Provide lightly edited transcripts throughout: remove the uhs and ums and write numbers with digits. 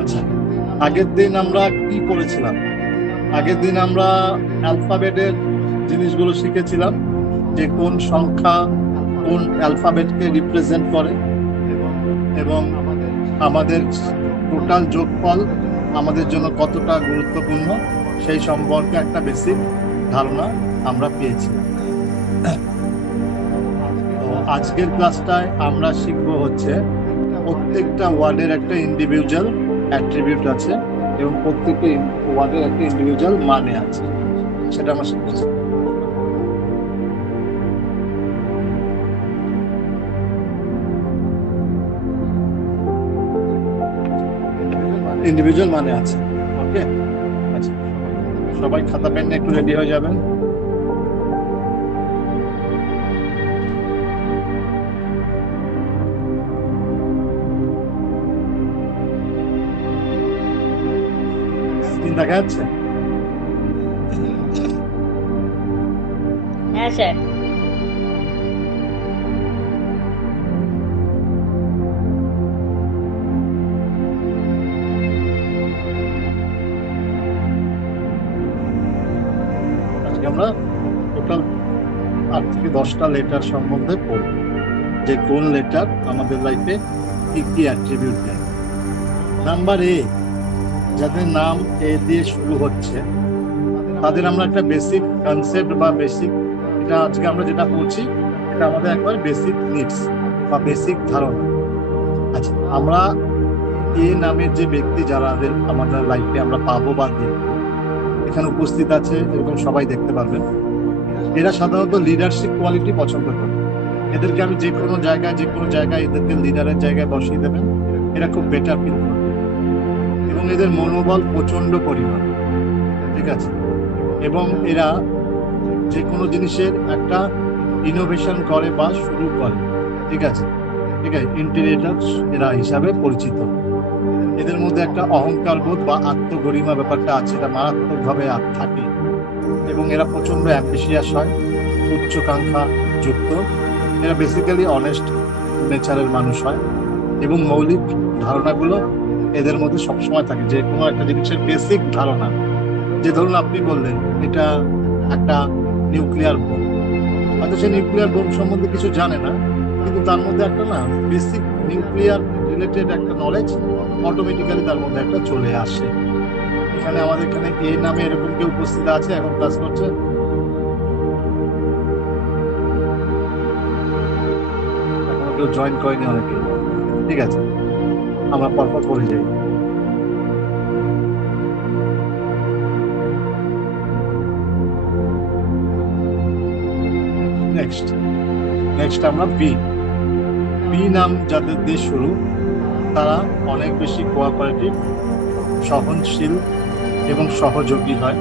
আচ্ছা, আগের দিন আমরা কি করেছিলাম? আগের দিন আমরা অ্যালফাবেটের জিনিসগুলো শিখেছিলাম, যে কোন সংখ্যা কোন অ্যালফাবেটকে রিপ্রেজেন্ট করে, এবং আমাদের টোটাল যোগফল আমাদের জন্য কতটা গুরুত্বপূর্ণ সেই সম্পর্কে একটা বেসিক ধারণা আমরা পেয়েছিলাম। তো আজকের ক্লাসটায় আমরা শিখবো হচ্ছে প্রত্যেকটা ওয়ার্ডের একটা ইন্ডিভিজুয়াল অ্যাট্রিবিউট আছে এবং প্রত্যেকটা ওয়ার্ডের একটা ইন্ডিভিজুয়াল মানে আছে, সেটা আমরা শিখেছি। ইন্ডিভিজুয়াল মানে আছে, ওকে। আচ্ছা, সবাই খাতা পেন নিয়ে একটু রেডি হয়ে যাবেন। দেখা যাচ্ছে? হ্যাঁ স্যার। আজকে আমরা টোটাল 8 থেকে 10টা লেটার সম্বন্ধে পড়ব, যে কোন লেটার আমাদের লাইফে কি কি অ্যাট্রিবিউট দেয়। নাম্বার এ, যাদের নাম এ দিয়ে শুরু হচ্ছে তাদের আমরা একটা বেসিক কনসেপ্ট বা বেসিক, এটা আজকে আমরা যেটা পড়ছি এটা আমাদের একবার বেসিক নিডস বা বেসিক ধারণা। আচ্ছা, আমরা এ নামের যে ব্যক্তি যারা আমাদের লাইফে আমরা পাবো বা দেখবো, এখানে উপস্থিত আছে এরকম সবাই দেখতে পারবেন, এরা সাধারণত লিডারশিপ কোয়ালিটি পছন্দ করে। এদেরকে আমি যে কোনো জায়গায় এদেরকে লিডারের জায়গায় বসিয়ে দেবেন, এরা খুব বেটার ফিল করবে এবং এদের মনোবল প্রচন্ড পরিমাণ, ঠিক আছে। এবং এরা যে কোনো জিনিসের একটা ইনোভেশন করে বা শুরু করে, ঠিক আছে, ইন্টিগ্রেটর এরা হিসাবে পরিচিত। এদের মধ্যে একটা অহংকার বোধ বা আত্মগরিমা ব্যাপারটা আছে, এটা মারাত্মকভাবে থাকে এবং এরা প্রচন্ড অ্যাম্বিশিয়াস হয়, উচ্চাকাঙ্ক্ষা যুক্ত। এরা বেসিক্যালি অনেস্ট নেচারের মানুষ হয় এবং মৌলিক ধারণাগুলো এদের মধ্যে সবসময় থাকে। যে কোনো একটা জিনিসের বেসিক ধারণা, যে ধরুন আপনি বললেন এটা একটা নিউক্লিয়ার বোম, হয়তো সে নিউক্লিয়ার বোম সম্বন্ধে কিছু জানে না, কিন্তু তার মধ্যে একটা না বেসিক নিউক্লিয়ার রিলেটেড একটা নলেজ অটোমেটিক্যালি তার মধ্যে একটা চলে আসে। এখানে আমাদের এখানে এ নামে এরকম কেউ উপস্থিত আছে এখন ক্লাস করছে? এখনো কেউ জয়েন করেনি অনেকে, ঠিক আছে, আমরা পরপর পড়ে যাই। নেক্সট আমরা বি নাম যাদের দিয়ে শুরু, তারা অনেক বেশি কোঅপারেটিভ, সহনশীল এবং সহযোগী হয়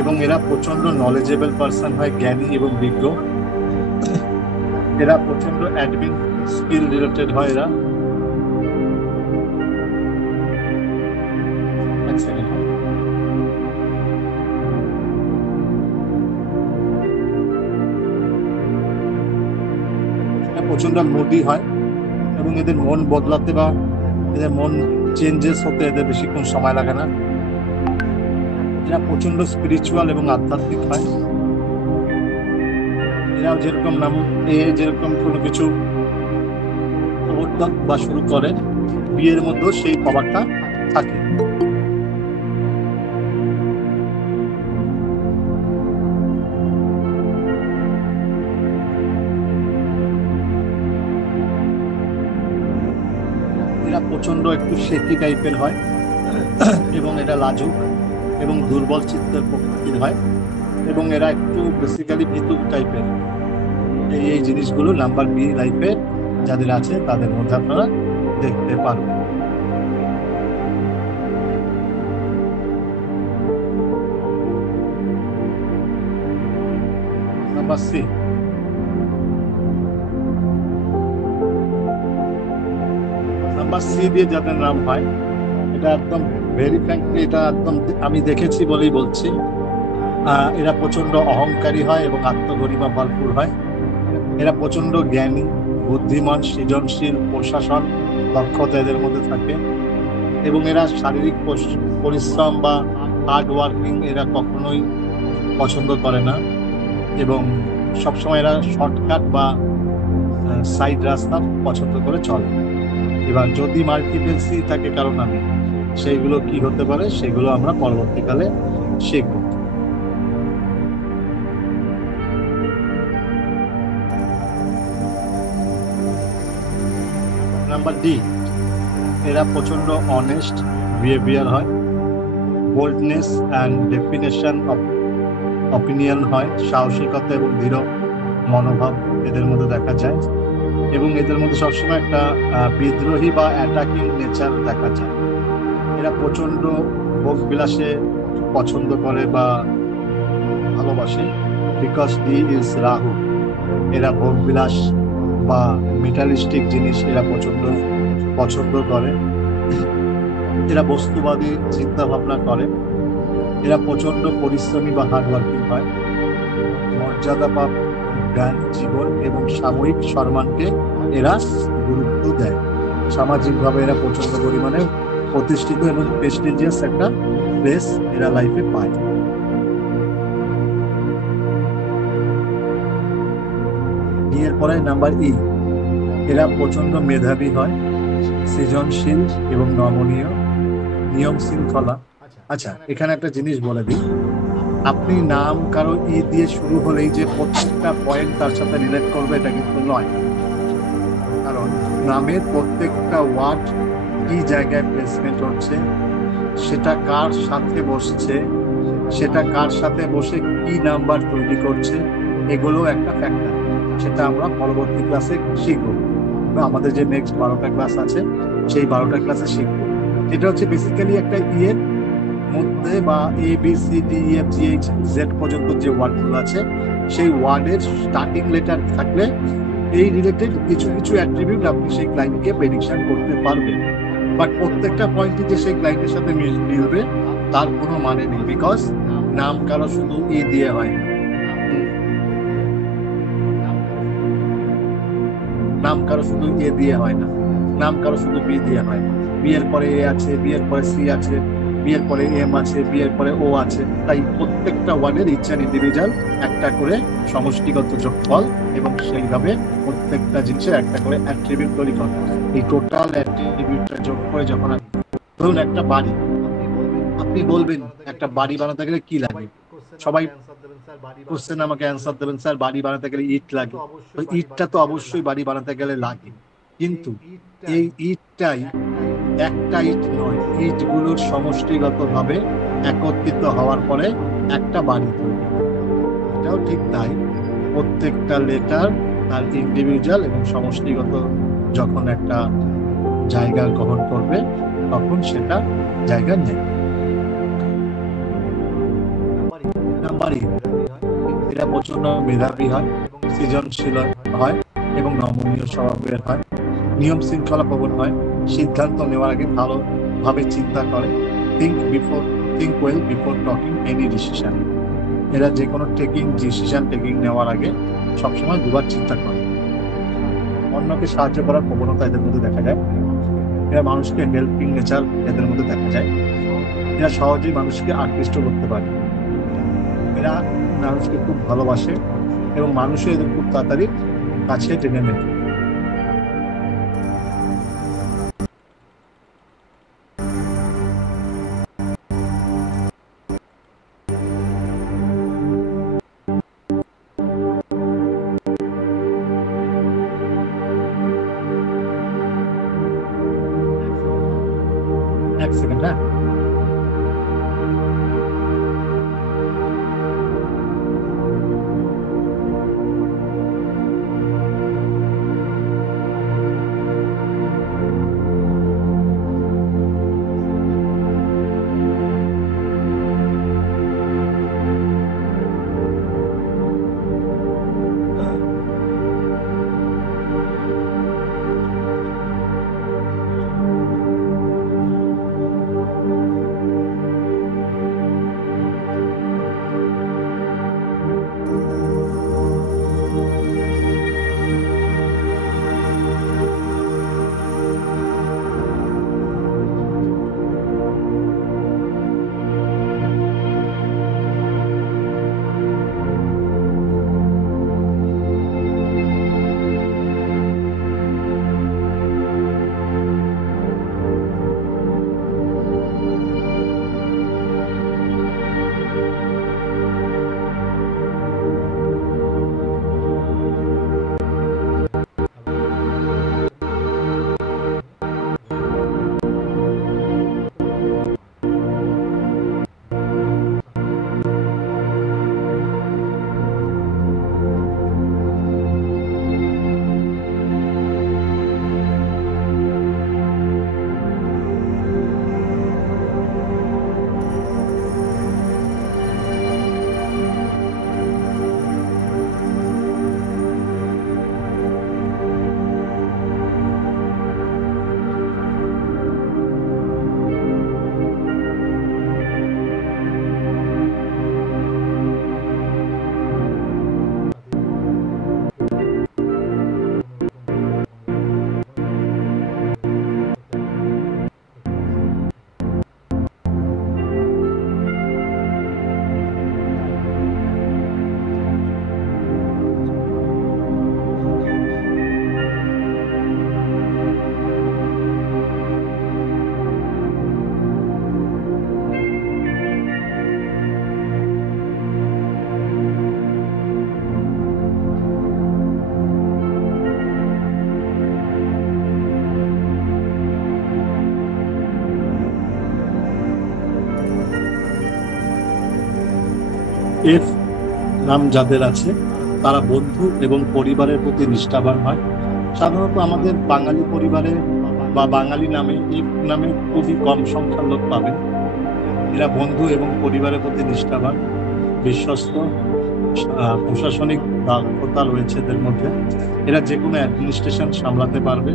এবং এরা প্রচন্ড নলেজেবল পার্সন হয়, জ্ঞানী এবং বিজ্ঞ। এরা প্রচন্ড অ্যাডমিন স্কিল রিলেটেড হয়। এরা প্রচন্ড মুডি হয় এবং এদের মন বদলাতে বা এদের মন চেঞ্জেস হতে এদের বেশিক্ষণ সময় লাগে না। এরা প্রচন্ড স্পিরিচুয়াল এবং আধ্যাত্মিক হয়। এরা যেরকম নাম যেরকম কোনো কিছু প্রবর্তন বা শুরু করে, বিয়ের মধ্যেও সেই খবরটা থাকে। এরা প্রচন্ড একটু শেকি টাইপের হয় এবং এটা লাজুক এবং দুর্বল চিত্তের প্রকৃতির হয় এবং এরা একটু বেসিক্যালি ভীতু টাইপের। এই জিনিসগুলো নাম্বার বি লাইফে যাদের আছে তাদের মধ্যে আপনারা দেখতে পারবেন। নাম্বার সি, নাম্বার সি দিয়ে যাদের নাম হয়, এটা একদম ভেরি ফ্র্যাঙ্কলি, এটা একদম আমি দেখেছি বলেই বলছি, এরা প্রচন্ড অহংকারী হয় এবং আত্মগরিমা ভরপুর হয়। এরা প্রচন্ড জ্ঞানী, বুদ্ধিমান, সৃজনশীল, প্রশাসন দক্ষতা এদের মধ্যে থাকে এবং এরা শারীরিক পরিশ্রম বা হার্ড ওয়ার্কিং এরা কখনোই পছন্দ করে না, এবং সবসময় এরা শর্টকাট বা সাইড রাস্তা পছন্দ করে চলে। এবার যদি মাল্টিপেলসি থাকে কারো নামে, সেইগুলো কি হতে পারে সেগুলো আমরা পরবর্তীকালে শিখব। নাম্বার ডি, এরা প্রচন্ড অনেস্ট বিহেভিয়ার হয়, boldness and definition of opinion হয়, সাহসিকতা এবং দৃঢ় মনোভাব এদের মধ্যে দেখা যায়, এবং এদের মধ্যে সবসময় একটা বিদ্রোহী বা অ্যাটাকিং নেচার দেখা যায়। এরা প্রচন্ড ভোগ বিলাসে পছন্দ করে বা ভালোবাসে, বিকজ ডি ইজ রাহু। এরা ভোগ বিলাস বা মেটালিস্টিক জিনিস এরা প্রচন্ড পছন্দ করে। এরা বস্তুবাদী চিন্তা ভাবনা করে। এরা প্রচন্ড পরিশ্রমী বা হার্ডওয়ার্কিং হয়, মর্যাদা বা জ্ঞান, জীবন এবং সাময়িক সম্মানকে এরা গুরুত্ব দেয়। সামাজিকভাবে এরা প্রচন্ড পরিমাণে প্রতিষ্ঠিত এবং প্রেস্টিজিয়াস একটা প্লেস এরা লাইফে পায়। এরপরে নাম্বার ই, এরা প্রচন্ড মেধাবী হয়, সৃজনশীল এবং নমনীয়, নিয়ম শৃঙ্খলা। আচ্ছা, এখানে একটা জিনিস বলে দিই, আপনি নাম কারো ই দিয়ে শুরু হলেই যে প্রত্যেকটা পয়েন্ট তার সাথে রিলেট করবে এটা কিন্তু নয়, কারণ নামের প্রত্যেকটা ওয়ার্ড কি জায়গায় প্লেসমেন্ট হচ্ছে, সেটা কার সাথে বসছে, সেটা কার সাথে বসে কি নাম্বার তৈরি করছে, এগুলো একটা ফ্যাক্টর। সেটা আমরা পরবর্তী ক্লাসে শিখবো, আমাদের যে নেক্সট 12টা ক্লাস আছে সেই 12টা ক্লাসে শিখবো। এটা হচ্ছে বেসিক্যালি একটা ই এর মধ্যে বা A B C D E F G H Z পর্যন্ত যে ওয়ার্ডগুলো আছে সেই ওয়ার্ডের স্টার্টিং লেটার থাকলে এই রিলেটেড কিছু কিছু অ্যাট্রিবিউট আপনি সেই ক্লায়েন্টকে প্রেডিকশন করতে পারবেন। বাট প্রত্যেকটা পয়েন্টই যে সেই ক্লায়েন্টের সাথে মিলবে তার কোনো মানে নেই, বিকজ নাম কারো শুধু ই দিয়ে হয় না, নাম কারো শুধু এ দিয়ে হয় না, নাম কারো শুধু বি দিয়ে হয় না। বি এর পরে এ আছে, বি এর পরে সি আছে, বি এর পরে এম আছে, বি এর পরে ও আছে। তাই প্রত্যেকটা ওয়ার্ডের ইচ্ছা ইন্ডিভিজুয়াল একটা করে সমষ্টিগত যোগফল, এবং সেইভাবে প্রত্যেকটা জিনিসের একটা করে অ্যাট্রিবিউট তৈরি করে। এই টোটাল অ্যাট্রিবিউটটা যোগ করে যখন ধরুন একটা বাড়ি, আপনি বলবেন একটা বাড়ি বানাতে গেলে কি লাগে, সবাই কোশ্চেন আমাকে অ্যান্সার দেবেন, স্যার বাড়ি বানাতে গেলে ইট লাগে। তো ইটটা তো অবশ্যই বাড়ি বানাতে গেলে লাগে, কিন্তু এই ইটটাই একটা ইট নয়, ইটগুলোর সমষ্টিগতভাবে একত্রিত হওয়ার পরে একটা বাড়ি তৈরি। এটাও ঠিক তাই, প্রত্যেকটা লেটার তার ইন্ডিভিজুয়াল এবং সমষ্টিগত যখন একটা জায়গা গ্রহণ করবে তখন সেটা জায়গা নেয়। এরা প্রচন্ড মেধাবী হয়, সৃজনশীল হয় এবং নমনীয় স্বভাবের হয়, নিয়ম শৃঙ্খলা প্রবণ হয়, সিদ্ধান্ত নেওয়ার আগে ভালোভাবে চিন্তা করে, think well before taking any decision। এরা যে কোনো ডিসিশন নেওয়ার আগে সবসময় দুবার চিন্তা করে। অন্যকে সাহায্য করার প্রবণতা এদের মধ্যে দেখা যায়। এরা মানুষকে হেল্পিং নেচার এদের মধ্যে দেখা যায়। এরা সহজেই মানুষকে আকৃষ্ট করতে পারে। এরা মানুষকে খুব ভালোবাসে এবং মানুষও এদের খুব তাড়াতাড়ি কাছে টেনে নেয়। এক সেকেন্ড, হ্যাঁ। এফ নাম যাদের আছে তারা বন্ধু এবং পরিবারের প্রতি নিষ্ঠাবান হয়। সাধারণত আমাদের বাঙালি পরিবারে বা বাঙালি নামে এফ নামে খুবই কম সংখ্যার লোক পাবেন। এরা বন্ধু এবং পরিবারের প্রতি নিষ্ঠাবান, বিশ্বস্ত, প্রশাসনিক দক্ষতা রয়েছে এদের মধ্যে। এরা যে কোনো অ্যাডমিনিস্ট্রেশন সামলাতে পারবে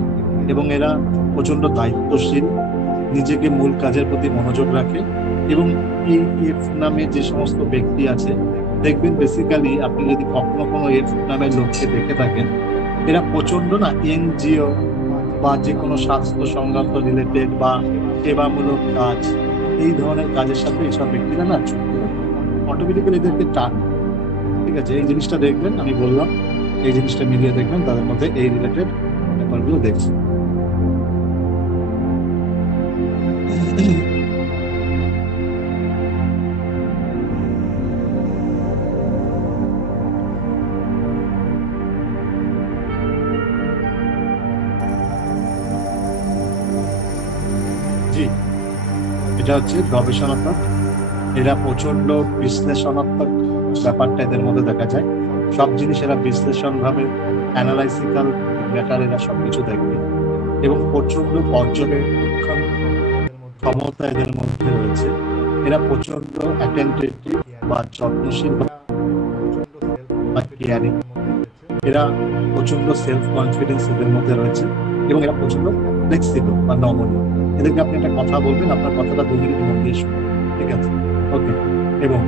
এবং এরা প্রচণ্ড দায়িত্বশীল, নিজেকে মূল কাজের প্রতি মনোযোগ রাখে। এবং এই এফ নামে যে সমস্ত ব্যক্তি আছে দেখবেন বেসিক্যালি আপনি যদি কখনো কোনো এফ নামের লোককে দেখে থাকেন, এরা প্রচণ্ড না এনজিও বা যে কোনো স্বাস্থ্য সংক্রান্ত রিলেটেড বা সেবামূলক কাজ, এই ধরনের কাজের সাথে এইসব ব্যক্তিরা না যুক্ত, অটোমেটিক্যালি এদেরকে টান। ঠিক আছে, এই জিনিসটা দেখবেন, আমি বললাম এই জিনিসটা মিলিয়ে দেখবেন, তাদের মধ্যে এই রিলেটেড ব্যাপারগুলো দেখবেন। জি, এটা হচ্ছে গবেষণাত্মক। এরা প্রচন্ড বিশ্লেষণাত্মক ব্যাপারটা এদের মধ্যে দেখা যায়। সব জিনিস এরা বিশ্লেষণ ভাবে, অ্যানালাইসিক্যাল ম্যাটার এরা সবকিছু দেখবে এবং প্রচন্ড পর্যবেক্ষণ ক্ষমতা এদের মধ্যে রয়েছে। এরা প্রচন্ড অ্যাটেন্টিভ বা যত্নশীল বা কেয়ারিং। এরা প্রচন্ড সেলফ কনফিডেন্স এদের মধ্যে রয়েছে এবং এরা প্রচন্ড ফ্লেক্সিবল বা নমনীয়। এদেরকে আপনি একটা কথা বলবেন, আপনার কথাটা 2 মিনিটের মধ্যে শুনবেন। ঠিক আছে, ওকে। এবং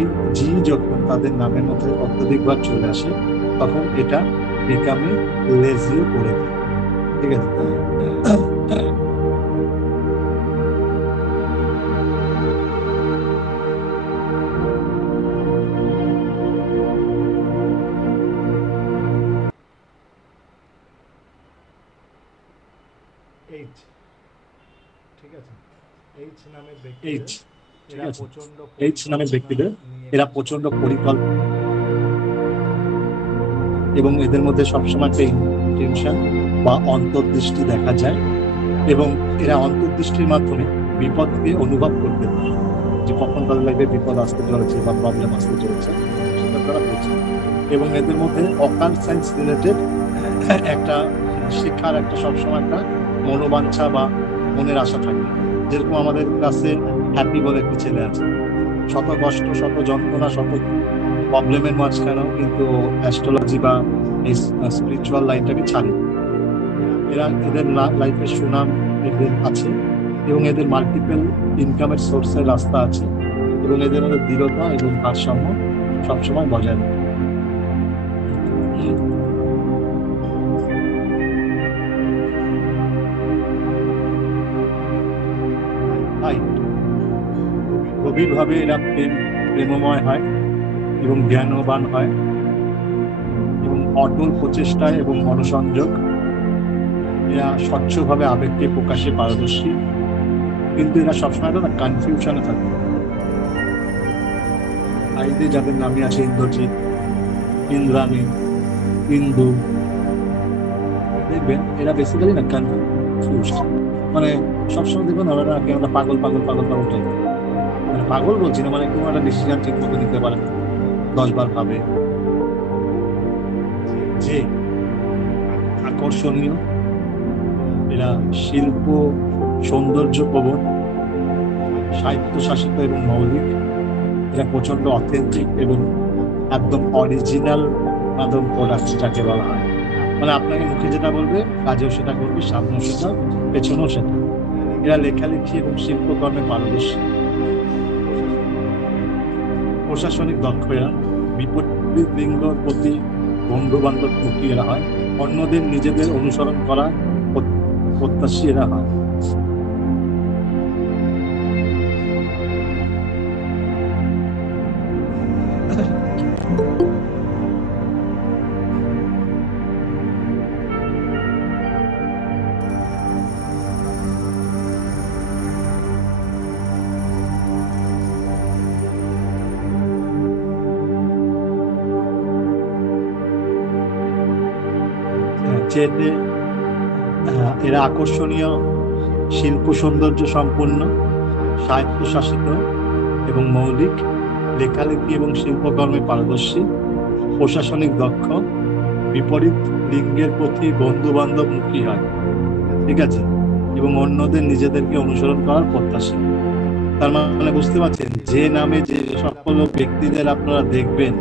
এই জি যখন তাদের নামের মধ্যে অত্যধিকবার চলে আসে তখন এটা বিকামে লেজিও করে দেয়। ঠিক আছে, এইচ নামের ব্যক্তিদের এরা প্রচন্ড পরিকল্পনা এবং এদের মধ্যে সবসময় একটা ইন্টেনশন বা অন্তর্দৃষ্টি দেখা যায় এবং এরা অন্তর্দৃষ্টির মাধ্যমে বিপদকে অনুভব করতে পারে, যে কখন তাদের লাইফে বিপদ আসতে চলেছে বা প্রবলেম আসতে চলেছে সেটা তারা বোঝে। এবং এদের মধ্যে অকাল্ট সায়েন্স রিলেটেড একটা শিক্ষার একটা সবসময় একটা মনোবাঞ্ছা বা মনের আশা থাকে। যেরকম আমাদের কাছে হ্যাপি বলে একটি ছেলে আছে, শত কষ্ট, শত যন্ত্রণা, শত প্রবলেমের মাঝখানেও কিন্তু অ্যাস্ট্রোলজি বা এই স্পিরিচুয়াল লাইনটাকে ছাড়ে। এদের লাইফে সুনাম এদের আছে এবং এদের মাল্টিপল ইনকামের সোর্সের রাস্তা আছে এবং এদের মধ্যে দৃঢ়তা এবং ভারসাম্য সবসময় বজায় রাখে। গভীরভাবে এরা প্রেমময় হয় এবং জ্ঞানবান হয় এবং অটল প্রচেষ্টায় এবং মনোসংযোগ। এরা স্বচ্ছভাবে আবেগকে প্রকাশে পারদর্শী, কিন্তু এরা সবসময় না কনফিউশনে থাকে। আইতে যাদের নামে আছে ইন্দ্রজিৎ, ইন্দ্রাণী, ইন্দু, দেখবেন এরা বেসিক্যালি না কনফিউজ, মানে সবসময় দেখবেন ওরা আমরা পাগল পাগল পাগল পাগল টাইপ। মানে পাগল বলছি না, মানে কোনো একটা ডিসিশন ঠিক মতো নিতে পারে, 10 বার ভাবে। যে আকর্ষণীয়, এরা শিল্প সৌন্দর্য প্রবণ, সাহিত্যশাসিত এবং মৌলিক। এরা প্রচন্ড অথেন্টিক এবং একদম অরিজিনাল মাদক প্রোডাক্ট যাকে বলা হয়। মানে আপনাকে মুখে যেটা বলবে কাজেও সেটা করবে, সামনেও সেটা, পেছনেও সেটা। এরা লেখালেখি এবং শিল্পকর্মে পারদর্শী, প্রশাসনিক দক্ষ। এরা বিপরীত লিঙ্গর প্রতি বন্ধু বান্ধব মুখী এরা হয়, অন্যদের নিজেদের অনুসরণ করা প্রত্যাশী এরা হয়। এরা আকর্ষণীয়, শিল্প সৌন্দর্য সম্পন্ন, স্বায়ত্তশাসিত এবং মৌলিক। লেখালেখি এবং শিল্পকর্মে পারদর্শী, প্রশাসনিক দক্ষ, বিপরীত লিঙ্গের প্রতি বন্ধু বান্ধব মুখী হয়, ঠিক আছে, এবং অন্যদের নিজেদেরকে অনুসরণ করার প্রত্যাশী। তার মানে বুঝতে পারছেন, যে নামে যে সকল ব্যক্তিদের আপনারা দেখবেন,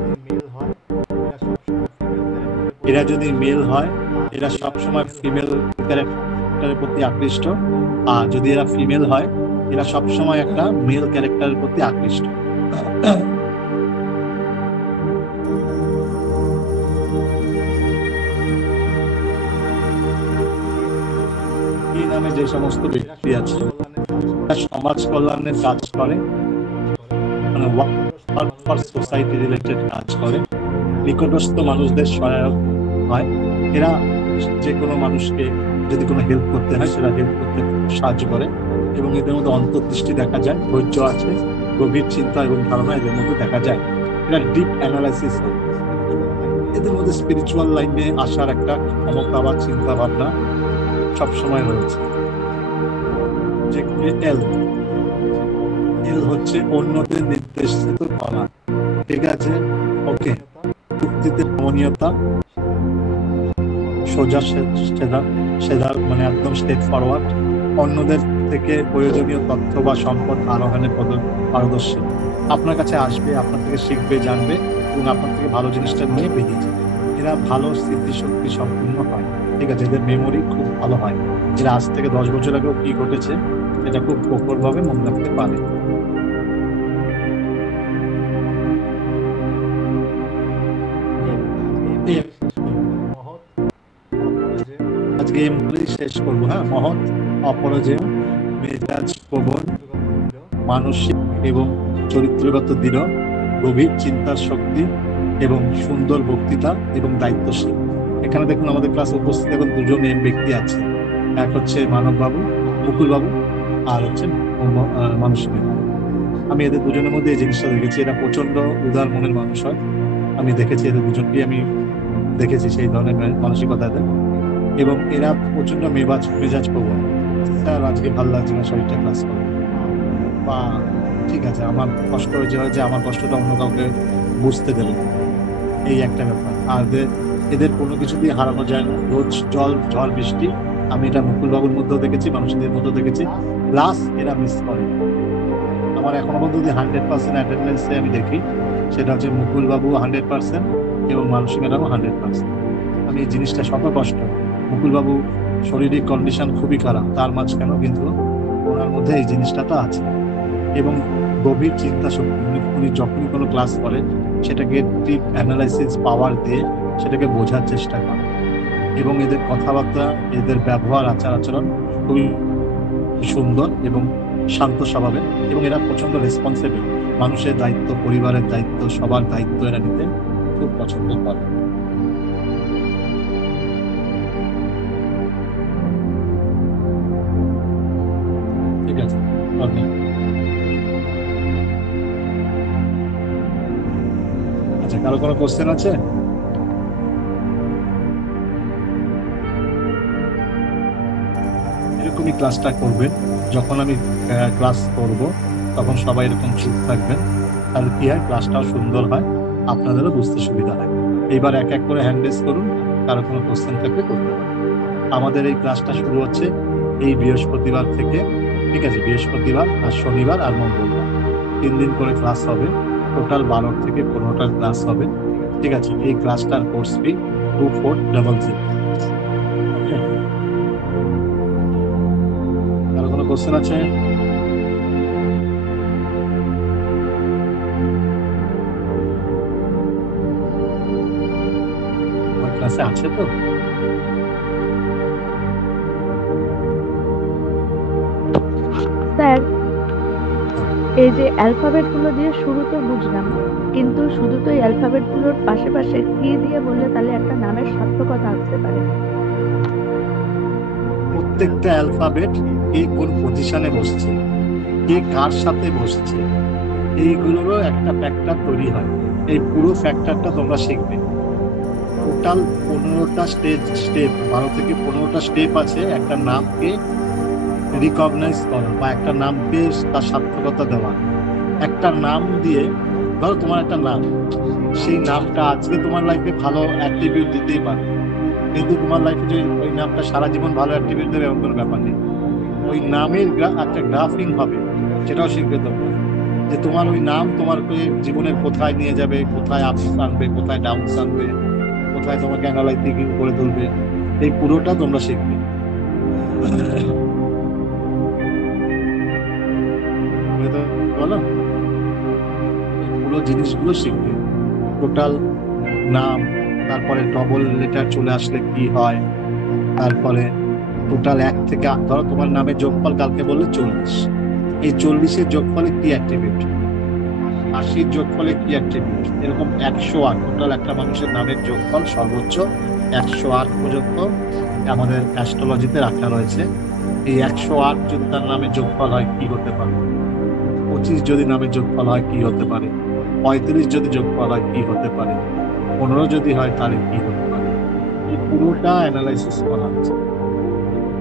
এরা যদি মেল হয় এরা সবসময় ফিমেল ক্যারেক্টারের প্রতি আকৃষ্ট, আর যদি এরা ফিমেল হয় এরা সবসময় একটা মেল ক্যারেক্টারের প্রতি আকৃষ্ট। এই নামে যে সমস্ত ব্যক্তি আছে সমাজ কল্যাণের কাজ করে, মানে ওয়ার্ক ফর সোসাইটি রিলেটেড কাজ করে, নিকটস্থ মানুষদের সহায়ক হয়। এরা যে কোনো মানুষকে যদি কোনো হেল্প করতে হয় সেটা হেল্প করতে সাহায্য করে, এবং এদের মধ্যে অন্তর্দৃষ্টি দেখা যায়, ধৈর্য আছে, গভীর চিন্তা এবং ধারণা এদের মধ্যে দেখা যায়। এরা ডিপ অ্যানালাইসিস হয়। এদের মধ্যে স্পিরিচুয়াল লাইনে আসার একটা ক্ষমতা বা চিন্তা ভাবনা সবসময় রয়েছে। যে এল হচ্ছে অন্যদের নির্দেশিত করা, ঠিক আছে, ওকে, যুক্তিতে নমনীয়তা, সোজা সেদা, মানে একদম স্ট্রেট ফরওয়ার্ড, অন্যদের থেকে প্রয়োজনীয় তথ্য বা সম্পদ আরোহণে পারদর্শী। আপনার কাছে আসবে, আপনার থেকে শিখবে, জানবে এবং আপনার থেকে ভালো জিনিসটা নিয়ে বেরিয়ে যাবে। এরা ভালো স্মৃতিশক্তি সম্পূর্ণ হয়, ঠিক আছে, এদের মেমোরি খুব ভালো হয়। এরা আজ থেকে 10 বছর আগেও কি ঘটেছে এটা খুব প্রখরভাবে মনে রাখতে পারে। আজকে এমনি শেষ করবো। হ্যাঁ, মহৎ, অপরাজেয়, মেজাজ প্রবণ, মানসিক এবং চরিত্রগত দৃঢ়, গভীর চিন্তার শক্তি এবং সুন্দর বক্তৃতা এবং দায়িত্বশীল। এখানে দেখুন আমাদের ক্লাসে উপস্থিত এখন দুজন ব্যক্তি আছে, এক হচ্ছে মানববাবু, মুকুলবাবু, আর হচ্ছে মানসিক। আমি এদের দুজনের মধ্যে এই জিনিসটা দেখেছি, এরা প্রচন্ড উদার মনের মানুষ হয়। আমি দেখেছি এদের দুজনকেই আমি দেখেছি সেই ধরনের মানসিকতা এদের, এবং এরা প্রচন্ড মেজাজ প্রবণ। স্যার আজকে ভালো লাগছে না, শরীরটা ক্লাস করবো, বা ঠিক আছে আমার কষ্ট হয়েছে, হয়েছে, আমার কষ্টটা অন্য কাউকে বুঝতে দেবে, এই একটা ব্যাপার। আর এদের কোনো কিছু দিয়ে হারানো যায় না। রোজ জল ঝড় বৃষ্টি আমি এটা মুকুলবাবুর মধ্যেও দেখেছি, মানুষদের মধ্যেও দেখেছি। প্লাস এরা মিস করে, আমার এখনো পর্যন্ত 100% অ্যাটেন্ডেন্সে আমি দেখি, সেটা হচ্ছে মুকুলবাবু 100% এবং মানসী ম্যাডামও 100%। আমি এই জিনিসটা শত কষ্ট, মুকুলবাবু শারীরিক কন্ডিশন খুবই খারাপ, তার মাঝখানেও কিন্তু ওনার মধ্যে এই জিনিসটা তো আছে। এবং গভীর চিন্তা শক্তি, উনি যখনই কোনো ক্লাস করেন সেটাকে ডিপ অ্যানালাইসিস পাওয়ার দিয়ে সেটাকে বোঝার চেষ্টা করেন, এবং এদের কথাবার্তা, এদের ব্যবহার, আচার আচরণ খুবই সুন্দর এবং শান্ত স্বভাবের, এবং এরা প্রচন্ড রেসপন্সিবল। মানুষের দায়িত্ব, পরিবারের দায়িত্ব, সবার দায়িত্ব এরা নিতে খুব পছন্দ করে। ঠিক আছে, আচ্ছা, কারো কোনো কোশ্চেন আছে? এরকমই ক্লাসটা করবেন, যখন আমি ক্লাস করব তখন সবাই এরকম চুপ থাকবেন, তাহলে কি হয়, ক্লাসটাও সুন্দর হয়, আপনাদেরও বুঝতে সুবিধা হয়। এইবার এক এক করে হ্যান্ড রেজ করুন, কারো কোনো কোশ্চেন থাকলে করতে পারেন। আমাদের এই ক্লাসটা শুরু হচ্ছে এই বৃহস্পতিবার থেকে, ঠিক আছে, বৃহস্পতিবার আর শনিবার আর মঙ্গলবার 3 দিন করে ক্লাস হবে, টোটাল 12 থেকে 15টা ক্লাস হবে, ঠিক আছে। এই ক্লাসটার কোর্স ফি 2400। কারো কোনো কোশ্চেন আছে? আমার ক্লাসে আছে তো? স্যার, এই যে অ্যালফাবেট গুলো দিয়ে শুরু তো বুঝলাম, কিন্তু শুধু তো এই অ্যালফাবেট গুলোর পাশে পাশে কি দিয়ে বললে তাহলে একটা নামের সার্থকতা আসতে পারে? প্রত্যেকটা অ্যালফাবেট কে কোন পজিশনে বসছে, কে কার সাথে বসছে, এইগুলোরও একটা ফ্যাক্টর তৈরি হয়। এই পুরো ফ্যাক্টরটা তোমরা শিখবে। টোটাল 15টা স্টেপ, 12 থেকে 15টা স্টেপ আছে একটা নামকে রিকগনাইজ করা বা একটা নামকে তার সার্থকতা দেওয়া। একটা নাম দিয়ে ধরো তোমার একটা নাম, সেই নামটা আজকে তোমার লাইফে ভালো অ্যাট্রিবিউট দিতেই পারে, কিন্তু তোমার লাইফে যে ওই নামটা সারা জীবন ভালো অ্যাট্রিবিউট দেবে এমন কোনো ব্যাপার নেই। ওই নামের একটা গ্রাফিং হবে, সেটাও শিখবে তোমরা, যে তোমার ওই নাম তোমার জীবনে কোথায় নিয়ে যাবে, কোথায় আপস আনবে, কোথায় ডাউনস আনবে, কোথায় তোমাকে অ্যানালাইটিক করে তুলবে, এই পুরোটা তোমরা শিখবে। বলো, এই পুরো জিনিসগুলো শিখবে, টোটাল নাম, তারপরে ডবল লেটার চলে আসলে কি হয়, তারপরে টোটাল 1 থেকে ধরো তোমার নামের যোগফল কালকে বললে 40, এই 40-এর যোগফলে কি অ্যাট্রিবিউট, 80-র যোগফলে কি অ্যাট্রিবিউট, এরকম 108 টোটাল একটা মানুষের নামের যোগফল সর্বোচ্চ 108 পর্যন্ত আমাদের অ্যাস্ট্রোলজিতে রাখা রয়েছে। এই 108 যদি তার নামে যোগফল হয় কি হতে পারে, 25 যদি নামে যোগফল হয় কি হতে পারে, 35 যদি যোগফল হয় কি হতে পারে, 15 যদি হয় তাহলে কি হতে পারে, এই পুরোটা অ্যানালাইসিস করা হচ্ছে।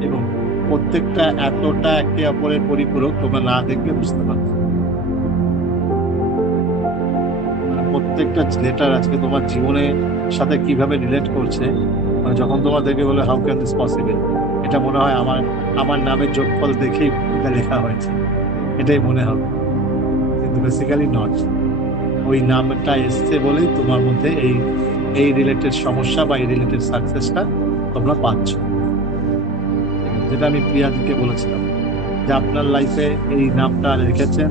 এবং প্রত্যেকটা এতটা একে অপরের পরিপূরক, তোমরা না দেখলে বুঝতে পারবে। প্রত্যেকটা লেটার আজকে তোমার জীবনের সাথে কিভাবে রিলেট করছে, মানে যখন তোমার দেখে বলে হাউ ক্যান দিস পসিবল, এটা মনে হয় আমার নামের যোগফল দেখেই এটা লেখা হয়েছে, এটাই মনে হবে, কিন্তু বেসিক্যালি নট। ওই নামটা এসছে বলেই তোমার মধ্যে এই রিলেটেড সমস্যা বা এই রিলেটেড সাকসেসটা তোমরা পাচ্ছ। যেটা আমি প্রিয়াদিকে বলেছিলাম যে আপনার লাইফে এই নামটা রেখেছেন,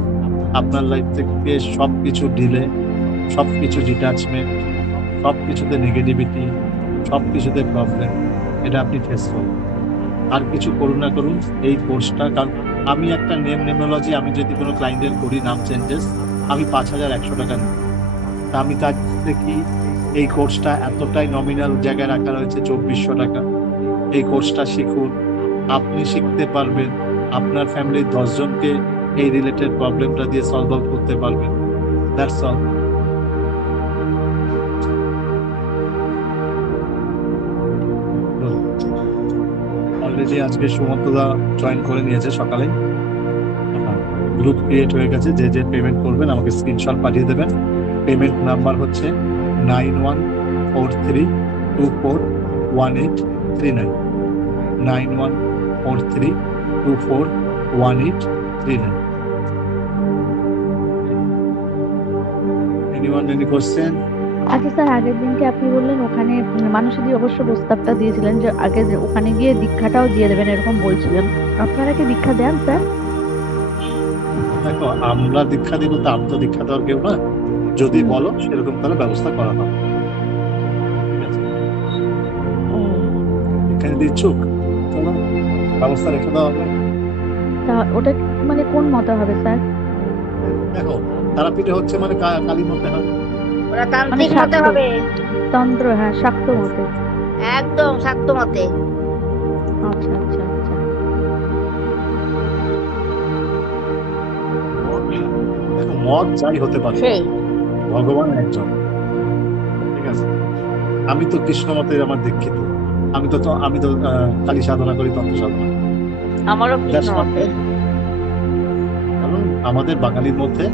আপনার লাইফ থেকে সবকিছু ডিলে, সবকিছু ডিটাচমেন্ট, সবকিছুতে নেগেটিভিটি, সবকিছুতে প্রবলেম, এটা আপনি ফেস করুন। আর কিছু করুন না করুন এই কোর্সটা, কারণ আমি একটা নেমোলজি, আমি যদি কোনো ক্লায়েন্টের করি নাম চেঞ্জেস, আমি 5100 টাকা নিই। তা আমি তার দেখি এই কোর্সটা এতটাই নমিনাল জায়গায় রাখা রয়েছে 2400 টাকা। এই কোর্সটা শিখুন, আপনি শিখতে পারবেন, আপনার ফ্যামিলির 10 জনকে এই রিলেটেড প্রবলেমটা দিয়ে সলভ আউট করতে পারবেন। That's all. অলরেডি আজকে সুমন্তদা জয়েন করে নিয়েছে সকালে, গ্রুপ ক্রিয়েট হয়ে গেছে। যে যে পেমেন্ট করবেন আমাকে স্ক্রিনশট পাঠিয়ে দেবেন। পেমেন্ট নাম্বার হচ্ছে 9143241839, 9143241839। Anyone, any question? আচ্ছা স্যার, আগের দিনকে আপনি বললেন ওখানে মানুষেরই অবশ্য প্রস্তাবটা দিয়েছিলেন যে আগে যে ওখানে গিয়ে দীক্ষাটাও দিয়ে দেবেন, এরকম বলছিলেন। আপনারা কি দীক্ষা দেন স্যার? দেখো, আমরা দীক্ষা দিব তো, আমি তো দীক্ষা দেওয়ার কেউ না। যদি বলো সেরকম তাহলে ব্যবস্থা করা হবে। ঠিক আছে, দীক্ষা দিতে ইচ্ছুক, চলো ব্যবস্থা রেখে দেওয়া হবে। তা ওটা মানে কোন মতে হবে স্যার? দেখো, তারাপীঠে হচ্ছে মানে কালী মতে হবে, ওরা তান্ত্রিক মতে হবে, তন্ত্র, হ্যাঁ, শাক্ত মতে, একদম শাক্ত মতে। আচ্ছা আচ্ছা আচ্ছা। দেখো মত যাই হতে পারে, সেই ভগবান একজন। ঠিক আছে, আমি তো কৃষ্ণ মতে আমার দীক্ষিত, আমি তো কালী সাধনা করি, তন্ত্র সাধনা। আমারও কৃষ্ণ মতে। কারণ আমাদের বাঙালির মধ্যে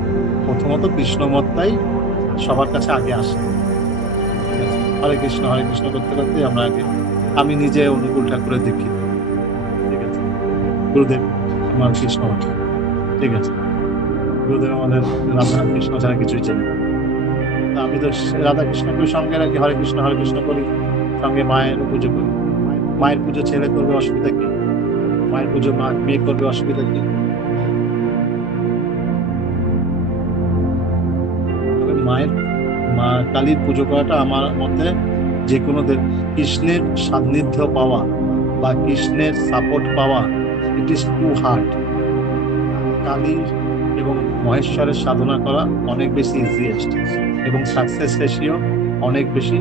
প্রথমত কৃষ্ণ মতটাই সবার কাছে আগে আসে। ঠিক আছে, হরে কৃষ্ণ করতে করতে আমরা আগে, আমি নিজে অনুকূল ঠাকুরের দীক্ষিত। ঠিক আছে, গুরুদেব আমার কৃষ্ণ মত। ঠিক আছে, গুরুদেব আমাদের রাধা কৃষ্ণ ছাড়া কিছুই চেনে না। আমি তো রাধা কৃষ্ণকে সঙ্গে রাখি, হরে কৃষ্ণ করি, সঙ্গে মায়ের পুজো করি। মায়ের পুজো ছেলে করবে, অসুবিধা কি? মায়ের পুজো মেয়ে করবে, অসুবিধা কি? মা কালীর পুজো করাটা আমার মতে, যে কোনো কৃষ্ণের সান্নিধ্য পাওয়া বা কৃষ্ণের সাপোর্ট পাওয়া, ইট ইজ টু হার্ড। কালীর এবং মহেশ্বরের সাধনা করা অনেক বেশি ইজিয়েস্ট এবং সাকসেস রেশিও অনেক বেশি।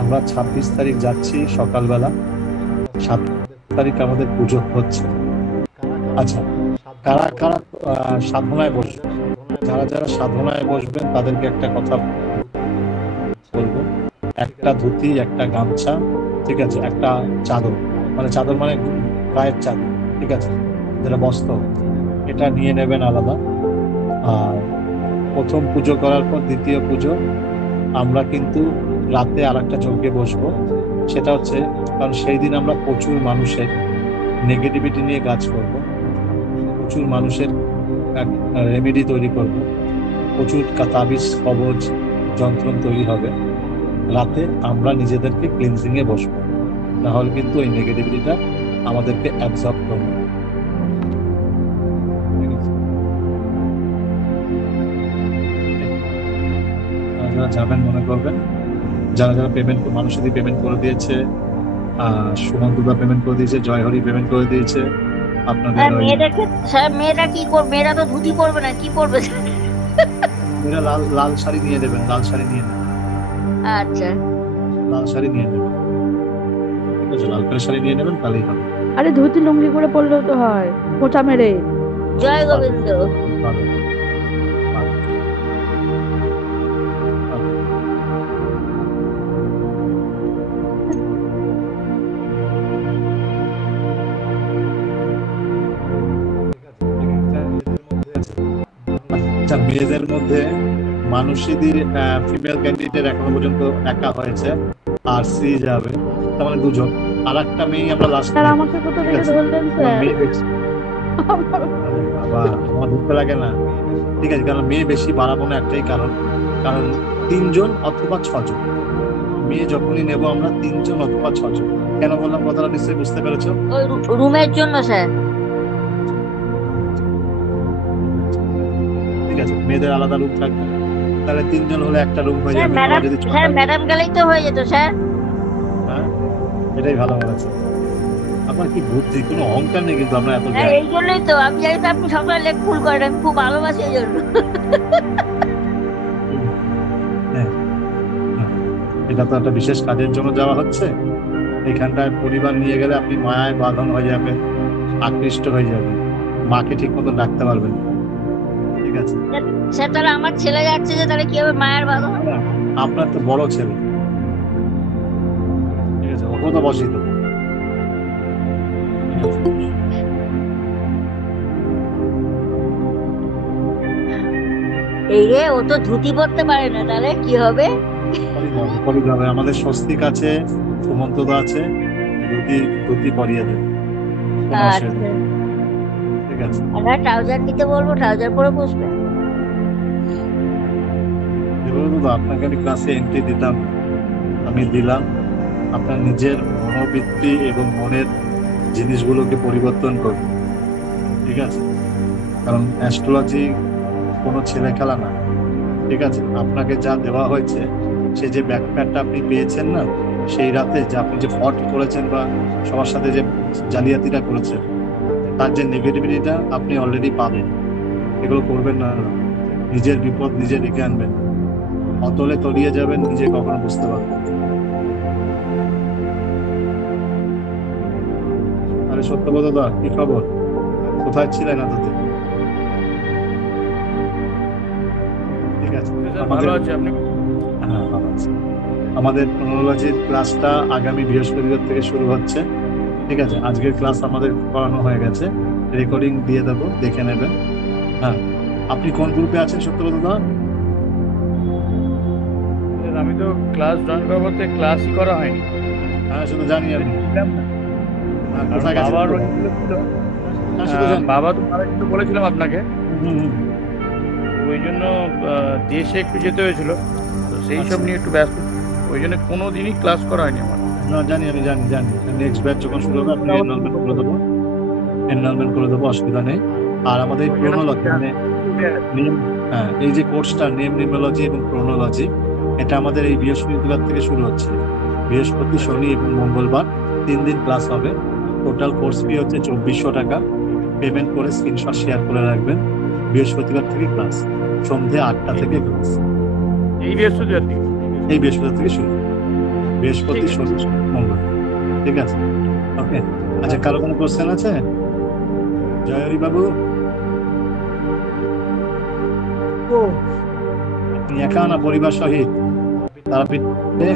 আমরা 26 তারিখ যাচ্ছি সকালবেলা, 7 তারিখ আমাদের পুজো হচ্ছে। আচ্ছা, 7 কারা কারা সাধনায় বসবেন, যারা যারা সাধনায় বসবেন তাদেরকে একটা কথা বলবো, একটা ধুতি, একটা গামছা, ঠিক আছে, একটা চাদর, মানে চাদর মানে গায়ের চাদর, ঠিক আছে, যেটা বস্ত্র, এটা নিয়ে নেবেন আলাদা। আর প্রথম পুজো করার পর দ্বিতীয় পুজো আমরা কিন্তু রাতে আর একটা যজ্ঞে বসবো। সেটা হচ্ছে, কারণ সেই দিন আমরা প্রচুর মানুষের নেগেটিভিটি নিয়ে কাজ করব, প্রচুর মানুষের রেমেডি তৈরি করব, প্রচুর তাবিজ কবচ যন্ত্রণ তৈরি হবে। রাতে আমরা নিজেদেরকে ক্লিনজিং এ বসবো, নাহলে কিন্তু ওই নেগেটিভিটিটা আমাদেরকে অ্যাবজর্ব করবে। যারা যাবেন মনে করবেন, যারা যারা পেমেন্ট, মানুষেরই পেমেন্ট করে দিয়েছে, সুমন্তদা পেমেন্ট করে দিয়েছে, জয়হরি পেমেন্ট করে দিয়েছে, আপনাদের মেয়েটাকে স্যার, মেয়েটা কি করবে? মেয়েটা তো ধুতি পরবে না, কি পরবে? মেয়েরা লাল লাল শাড়ি নিয়ে নেবেন, লাল শাড়ি নিয়ে নেবেন, আচ্ছা, লাল শাড়ি নিয়ে নেবেন, ঠিক আছে, লাল কালার শাড়ি নিয়ে নেবেন, তাহলেই হবে। আরে ধুতি লুঙ্গি করে পরলেও তো হয়, খোঁচা মেরে। জয় গোবিন্দ। ভালো, ভালো। আচ্ছা, মেয়েদের মধ্যে মানুষীদের ফিমেল ক্যান্ডিডেট এখনো পর্যন্ত একা হয়েছে, আর সি যাবে, তার মানে দুজন, আর একটা মেয়ে আমরা লাস্ট। স্যার আমাকে কোথা থেকে ধরলেন স্যার? বাবা, আমার দুঃখ লাগে না, ঠিক আছে, কারণ মেয়ে বেশি বাড়াবো না, একটাই কারণ, কারণ 3 জন অথবা 6 জন মেয়ে যখনই নেব আমরা 3 জন অথবা 6 জন। কেন বললাম কথাটা নিশ্চয়ই বুঝতে পেরেছো? ওই রুমের জন্য স্যার। ঠিক আছে, মেয়েদের আলাদা রুম থাকবে, তাহলে 3 জন হলে একটা রুম হয়ে যাবে। ম্যাডাম, যদি স্যার ম্যাডাম গেলেই তো হয়ে যেত স্যার। হ্যাঁ, এটাই ভালো বলেছে। আপনার কি বুদ্ধি, কোনো অহংকার নেই কিন্তু আমরা এত জ্ঞান। এই জন্যই তো আমি জানি তো আপনি সবসময় লেখ ফুল করেন, আমি খুব ভালোবাসি এই জন্য। হ্যাঁ, এটা তো একটা বিশেষ কাজের জন্য যাওয়া হচ্ছে। এখানটায় পরিবার নিয়ে গেলে আপনি মায়ায় বাঁধন হয়ে যাবেন, আকৃষ্ট হয়ে যাবেন, মাকে ঠিক মতো রাখতে পারবেন, ঠিক আছে। স্যার তাহলে আমার ছেলে যাচ্ছে, যে তাহলে কি হবে? মায়ের বাঁধন। আপনার তো বড় ছেলে, ঠিক আছে, ওকে তো বসিত। এই রে, ও তো ধুতি পরতে পারে না, তাহলে কি হবে? আমাদের স্বস্তিক আছে, সুমন্তদা আছে, ধুতি ধুতি পরিয়ে দেবে, কোনো অসুবিধা নেই, ঠিক আছে। আমরা ট্রাউজার নিতে বলবো, ট্রাউজার পরে বসবে। আপনাকে আমি ক্লাসে এন্ট্রি দিতাম, আমি দিলাম, আপনার নিজের মনোবৃত্তি এবং মনের জিনিসগুলোকে পরিবর্তন করবে, ঠিক আছে, কারণ অ্যাস্ট্রোলজি কোনো ছেলে খেলা না, ঠিক আছে। আপনাকে যা দেওয়া হয়েছে, সে যে ব্যাকপ্যাকটা আপনি পেয়েছেন না, সেই রাতে যে আপনি যে ফট করেছেন বা সবার সাথে যে জালিয়াতিটা করেছেন, তার যে নেগেটিভিটিটা আপনি অলরেডি পাবেন। এগুলো করবেন না, নিজের বিপদ নিজে ডেকে আনবেন, অতলে তলিয়ে যাবেন, নিজে কখনো বুঝতে পারবেন। আরে সত্যব্রতদা, কি খবর? কোথায় ছিলেন এতদিন? ঠিক আছে, ভালো আছে আপনি? হ্যাঁ, ভালো আছে। আমাদের ক্রোনোলজির ক্লাসটা আগামী বৃহস্পতিবার থেকে শুরু হচ্ছে, ঠিক আছে। আজকের ক্লাস আমাদের করানো হয়ে গেছে, রেকর্ডিং দিয়ে দেবো, দেখে নেবেন। হ্যাঁ, আপনি কোন গ্রুপে আছেন সত্যব্রতদা? আমি তো ক্লাস জয়েন করার বলতে ক্লাসই করা হয়নি। হ্যাঁ, শুধু জানি আমি। কোথায় গেছেন? বাবা তো মারা যেতে বলেছিলাম আপনাকে, ওই জন্য দেশে একটু যেতে হয়েছিল, তো সেই সব নিয়ে একটু ব্যস্ত, ওই জন্য কোনো দিনই ক্লাস করা হয়নি আমার। না, জানি আমি, জানি জানি নেক্সট ব্যাচ যখন শুরু হবে আপনি এনরোলমেন্ট করে দেবো, এনরোলমেন্ট করে দেবো, অসুবিধা নেই। আর আমাদের ক্রোনোলজি, মানে হ্যাঁ, এই যে কোর্সটা নেম নিউমেরোলজি এবং ক্রোনোলজি, এটা আমাদের এই বৃহস্পতিবার থেকে শুরু হচ্ছে। বৃহস্পতি, শনি এবং মঙ্গলবার 3 দিন ক্লাস হবে। টোটাল কোর্স ফি হচ্ছে 2400 টাকা। পেমেন্ট করে স্ক্রিনশট শেয়ার করে রাখবেন। বৃহস্পতিবার থেকে ক্লাস, সন্ধ্যে 8টা থেকে ক্লাস। এই বৃহস্পতিবার থেকে? এই বৃহস্পতিবার থেকে শুরু, বৃহস্পতি, শনি, মঙ্গল, ঠিক আছে। ওকে, আচ্ছা, কারো কোনো কোশ্চেন আছে? জয়হরি বাবু, গো। আপনি একা না পরিবার সহিত তারাপীঠে?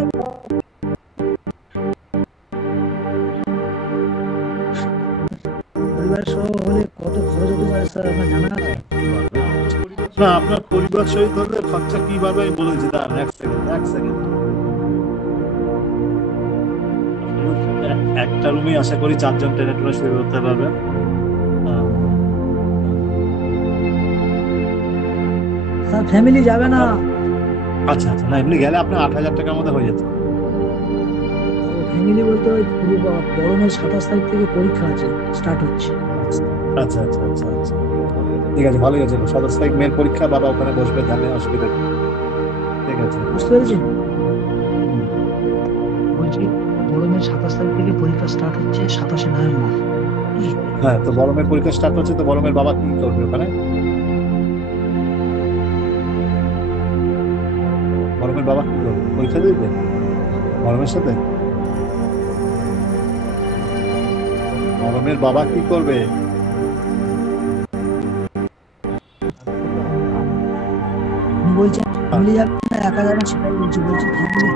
পরিবার সহ হলে কত খরচ হতে পারে স্যার আপনার জানা আছে? না, আপনার পরিবার সহিত হলে খরচা কিভাবে আমি বলেছি, দাঁড়ান এক সেকেন্ড। একটা রুমে আশা করি 4 জন টেনে টুনে শুয়ে করতে পারবে। স্যার ফ্যামিলি যাবে না। আচ্ছা, না এমনি গেলে আপনার 8,000 টাকার মধ্যে হয়ে যেত। ফ্যামিলি বলতে ওই বড় মেয়ে 27 তারিখ থেকে পরীক্ষা আছে, স্টার্ট হচ্ছে। আচ্ছা, ঠিক আছে, ভালোই আছে। 27 তারিখ মেয়ের পরীক্ষা, বাবা ওখানে বসবে, জানে, অসুবিধা নেই। ঠিক আছে, বুঝতে পেরেছি। বলছি বড় মেয়ে 27 তারিখ থেকে পরীক্ষা স্টার্ট হচ্ছে, 27শে নভেম্বর। হ্যাঁ, তো বড় মেয়ের পরীক্ষা স্টার্ট হচ্ছে, তো বড় মেয়ের বাবা কি করবে ওখানে? বড় মেয়ের বাবা কি করবে? পরীক্ষা দিবে বড় মেয়ের সাথে? বড় মেয়ের বাবা কি করবে? বলছেন ফ্যামিলি যাবে না, একা যাবে, সেটাই বলছি ফ্যামিলি।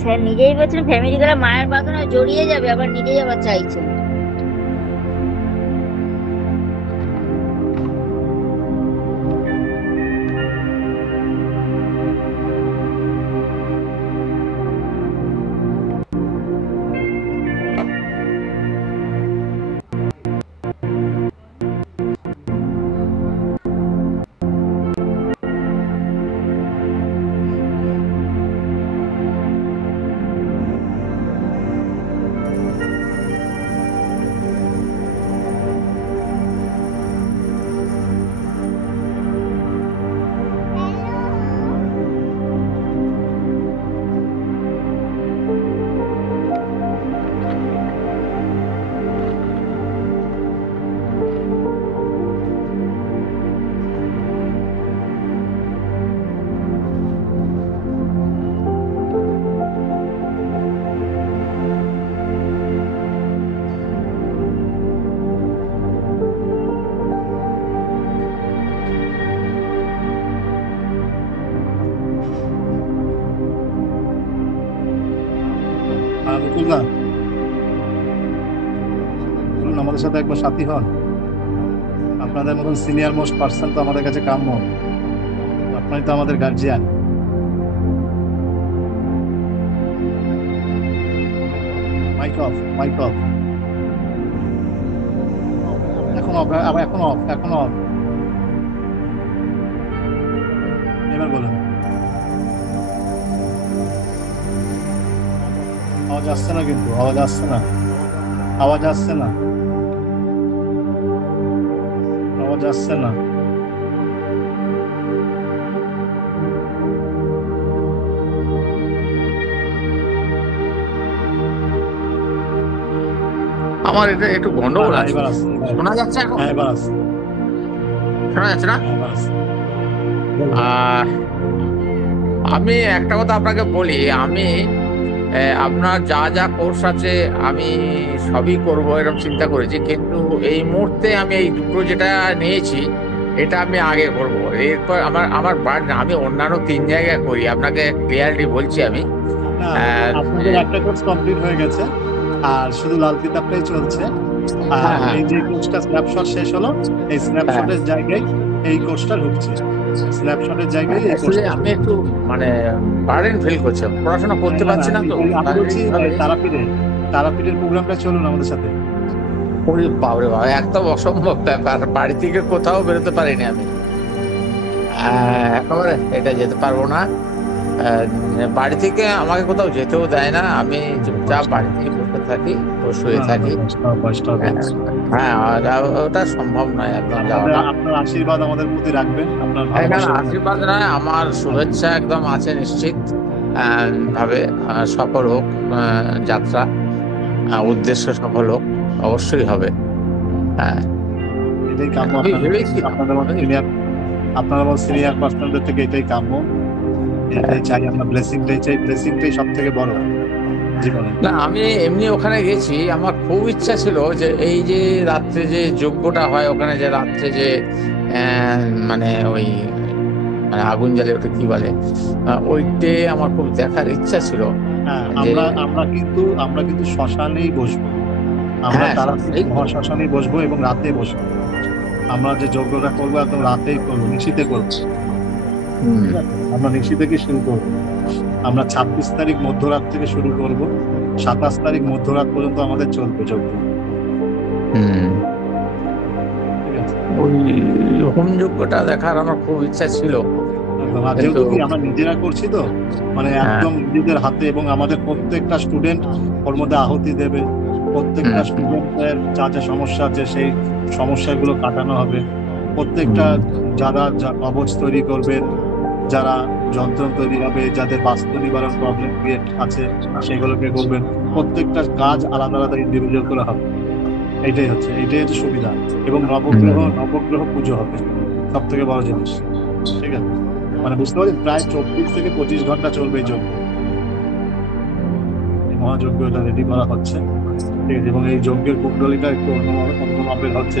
স্যার নিজেই বলছেন ফ্যামিলি করে মায়ের বাঁধনে জড়িয়ে যাবে, আবার নিজেই আবার চাইছেন। মুকুলদা, বলুন আমাদের সাথে একবার সাথী হন। আপনাদের মতন সিনিয়র মোস্ট পার্সন তো আমাদের কাছে কাম্য। আপনাই তো আমাদের গার্জিয়ান। Mic off. এখন অফ। এবার বলুন। আওয়াজ আসছে না, কিন্তু আওয়াজ আসছে না। আমার এটা একটু গন্ডগোল আছে। এবার আসছে। শোনা যাচ্ছে এখন? হ্যাঁ, এবার আসছে। শোনা যাচ্ছে না? আমি একটা কথা আপনাকে বলি, আমি আপনার যা যা কোর্স আছে আমি সবই করব এরকম চিন্তা করেছি, কিন্তু এই মুহূর্তে আমি এই দুটো যেটা নিয়েছি এটা আমি আগে করব। এরপর আমার আমি অন্যান্য 3 জায়গায় করি, আপনাকে ক্লিয়ারলি বলছি আমি। আপনাদের একটা কোর্স কমপ্লিট হয়ে গেছে, আর শুধু লাল কিতাবটাই চলছে। আর এই যে কোর্সটা স্ন্যাপশট শেষ হলো, এই স্ন্যাপশটের জায়গায় এই কোর্সটা ঢুকছে। স্ন্যাপশটের জায়গায় আমি একটু মানে বার্ডেন ফিল করছি, পড়াশোনা করতে পারছি না তো। আমি বলছি তারাপীঠের প্রোগ্রামটা চলুন আমাদের সাথে। বাবরে বাবা, একদম অসম্ভব ব্যাপার, বাড়ি থেকে কোথাও বেরোতে পারিনি আমি, একেবারে এটা যেতে পারবো না। বাড়ি থেকে আমাকে কোথাও যেতেও দেয় না, আমি চুপচাপ বাড়ি থেকে বসে থাকি, শুয়ে থাকি। হ্যাঁ, ওটা সম্ভব নয় একদম যাওয়াটা। আপনার আশীর্বাদ আমাদের প্রতি রাখবেন। আপনার আশীর্বাদ নয়, আমার শুভেচ্ছা একদম আছে নিশ্চিত ভাবে। সফল হোক যাত্রা, উদ্দেশ্য সফল হোক, অবশ্যই হবে। হ্যাঁ, এটাই কাম্য। আপনাদের মতো আপনারা বল সিনিয়র পার্সনদের থেকে এটাই কাম্য, এটাই চাই আমরা, ব্লেসিংটাই চাই, ব্লেসিংটাই সব থেকে বড় জীবনে। না আমি এমনি ওখানে গেছি, আমার খুব ইচ্ছা ছিল যে এই যে রাত্রে যে যজ্ঞটা হয় ওখানে, যে রাত্রে যে মানে ওই মানে আগুন জ্বালে, ওটা কি বলে, ওইটে আমার খুব দেখার ইচ্ছা ছিল। হ্যাঁ, যে- আমরা কিন্তু শ্মশানেই বসবো, আমরা হ্যাঁ, তারা শ্মশানেই। মহাশ্মশানেই বসবো এবং রাতে বসবো। আমরা যে যজ্ঞটা করবো একদম রাতেই করবো, নিশীতে করবো। হুম, আমরা নিশি থেকে শুরু করবো। আমরা 26 তারিখ মধ্যরাত থেকে শুরু করব, 27 তারিখ মধ্যরাত পর্যন্ত আমাদের চলবে যজ্ঞ। হুম। ঠিক আছে, ওই হোম যজ্ঞটা দেখার আমার খুব ইচ্ছা ছিল। একদম। আর যেহেতু কি আমরা নিজেরা করছি তো, মানে একদম নিজেদের হাতে, এবং আমাদের প্রত্যেকটা স্টুডেন্ট ওর মধ্যে আহুতি দেবে। প্রত্যেকটা স্টুডেন্টের যা যা সমস্যা আছে সেই সমস্যাগুলো কাটানো হবে। প্রত্যেকটা যারা কবচ তৈরি করবেন, যারা যন্ত্র তৈরি হবে, যাদের বাস্তু নিবারণ প্রবলেম ক্রিয়েট আছে সেগুলোকে করবেন। প্রত্যেকটা কাজ আলাদা আলাদা ইন্ডিভিজুয়াল করে হবে। এইটাই হচ্ছে সুবিধা। এবং নবগ্রহ পুজো হবে, সব থেকে বড় জিনিস। ঠিক আছে, মানে বুঝতে পারি প্রায় 24 থেকে 25 ঘন্টা চলবে এই যজ্ঞ। এই মহাযজ্ঞটা রেডি করা হচ্ছে। ঠিক আছে, এবং এই যজ্ঞের কুণ্ডলিটা একটু অন্য মাপের হচ্ছে,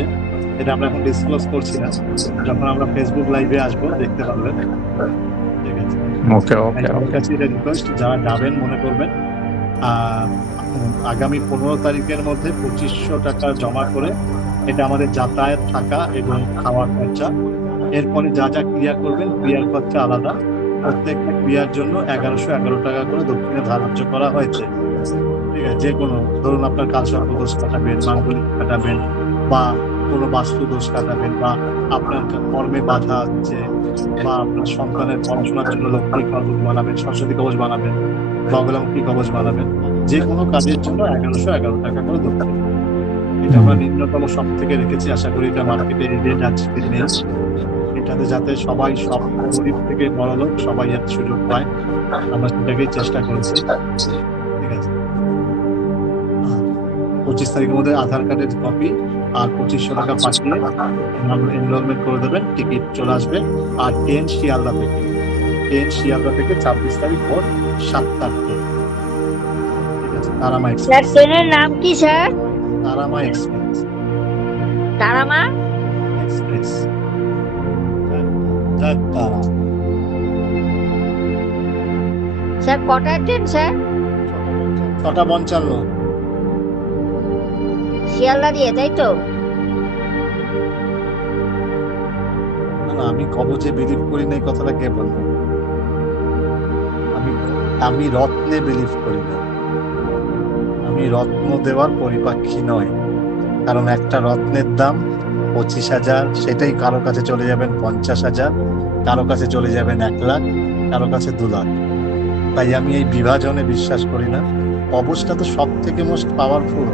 এটা আমরা এখন ডিসক্লোজ করছি না। যখন আমরা ফেসবুক লাইভে আসবো দেখতে পারবেন। ঠিক আছে, ওকে ওকে আমার ওকে। কাছে এটা রিকোয়েস্ট, যারা যাবেন মনে করবেন আগামী 15 তারিখের মধ্যে 2500 টাকা জমা করে, এটা আমাদের যাতায়াত, থাকা এবং খাওয়ার খরচা। এরপরে যা যা ক্রিয়া করবেন ক্রিয়ার খরচা আলাদা। প্রত্যেকটা ক্রিয়ার জন্য 1111 টাকা করে দক্ষিণে ধার্য করা হয়েছে। ঠিক আছে, যে কোনো ধরুন আপনার কালসর্প দোষ কাটাবেন, মাঙ্গলিক কাটাবেন, বা কোনো বাস্তু দোষ কাটাবেন, বা আপনার কর্মে বাধা আছে, বা আপনার সন্তানের পড়াশোনার জন্য লক্ষ্মী কবচ বানাবেন, সরস্বতী কবচ বানাবেন, বগলামুখী কবচ বানাবেন, যে কোনো কাজের জন্য 1111 টাকা করে দক্ষিণ। এটা আমরা নিম্নতম সব থেকে রেখেছি। আশা করি এটা মার্কেটে রেট আজকে নেই। এটাতে যাতে সবাই, সব গরিব থেকে বড় লোক সবাই এর সুযোগ পায়, আমরা সেটাকেই চেষ্টা করেছি। ঠিক আছে, 25 তারিখের মধ্যে আধার কার্ডের কপি আর 2500 টাকা পাঠিয়ে এনরোলমেন্ট করে দেবেন, টিকিট চলে আসবে। আর ট্রেন শিয়ালদা থেকে 26 তারিখ ভোর 7:00। ঠিক আছে, তারামা স্যার ট্রেনের নাম কি sir? Tarama express. Tarama express. জয় তারা। স্যার কটার ট্রেন স্যার? 6:55। শিয়ালদা দিয়ে, তাই তো? না, আমি কবচে বিলিভ করি না, এই কথাটা কে বলবো? আমি রত্নে বিলিভ করি না। আমি রত্ন দেওয়ার পরিপাক্ষী নয়, কারণ একটা রত্নের দাম 25,000, সেটাই কারো কাছে চলে যাবেন 50,000, কারো কাছে চলে যাবেন 1 লাখ, কারো কাছে 2 লাখ। তাই আমি এই বিভাজনে বিশ্বাস করি না। কবচটা তো সব থেকে মোস্ট পাওয়ারফুল।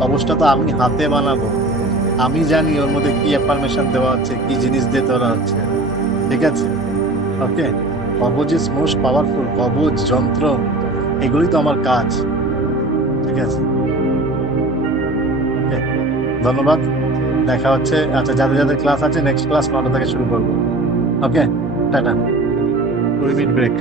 কবচটা তো আমি হাতে বানাবো, আমি জানি ওর মধ্যে কি অ্যাফার্মেশন দেওয়া হচ্ছে, কি জিনিস দিয়ে তোলা হচ্ছে। ঠিক আছে, ওকে। কবচ ইজ মোস্ট পাওয়ারফুল। কবচ, যন্ত্র, এগুলি তো আমার কাজ। ঠিক আছে, ওকে, ধন্যবাদ। দেখা হচ্ছে। আচ্ছা, যাদের যাদের ক্লাস আছে, নেক্সট ক্লাস 9টা থেকে শুরু করবো। Okay, tata. 2 minute break.